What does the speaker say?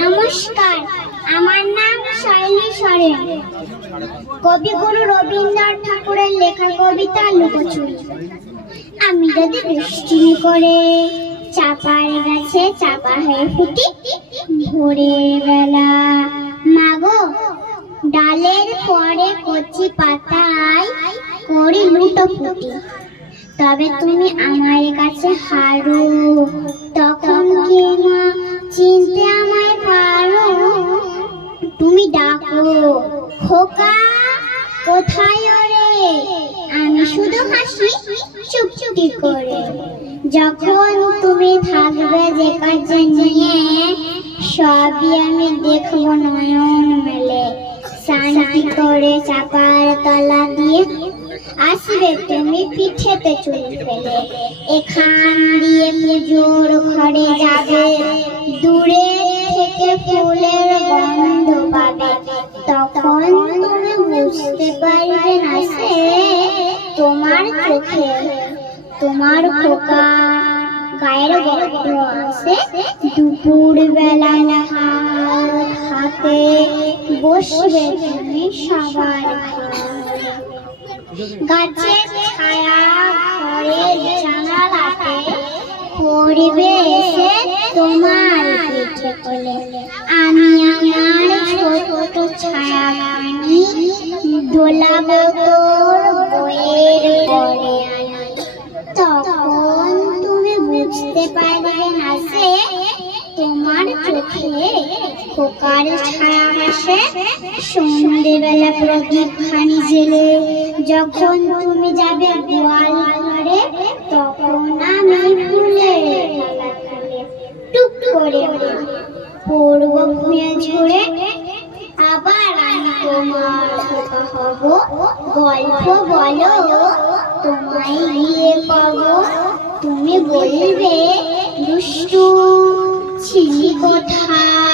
নমস্কার, আমার নাম শৈলী সরেন। কবিগুরু রবীন্দ্রনাথ ঠাকুরের লেখা কবিতা লুকোচুরি আমি যদি বৃষ্টি করে চাপার গাছে চাপা হয়ে ফুটি, ভোরের বেলা ডালের পরে কচি পাতায় করি লুটো ফুটি তবে তুমি আমার কাছে হারো, তখন কি মা চিনতে আমায় পারো? তুমি ডাকো, খোকা, কোথায় ওরে? আমি শুধু হাসি চুপ চুপি করে। যখন তুমি থাকবে যে কাজে নিয়ে, সবই আমি দেখব নয়ন মেলে। শান্তি করে চাপার তলা দিয়ে আসবে তুমি পিঠেতে চুল ফেলে। এখান দিয়ে পুজোর ঘরে যাবে। দূরে থেকে ফুলের গন্ধ পাবে। তখন তুমি বুঝতে পারবে না সে তোমার চোখে। তোমার খোকা গায়ের গন্ধ আসে। দুপুর বেলা হাতে বসবে সবার গাছের ছায়া ঘরের জানালাতে পড়বে তোমার পিঠে কোলে। আমি আমার ছোট ছায়া দোলাবো তোর বইয়ের পারবে তোমার চোখে খোকার ছায়া আসে। সন্ধ্যেবেলা প্রদীপ খানি জেলে যখন তুমি যাবে গোয়াল ঘরে, তখন আমি খুলে টুক করে পড়ব ভুঁয়ে ঝরে আবার আমি তোমার হব। গল্প বলো, তোমায় গিয়ে পাবো। তুমি বলবে দুষ্টু ছিলি কোথা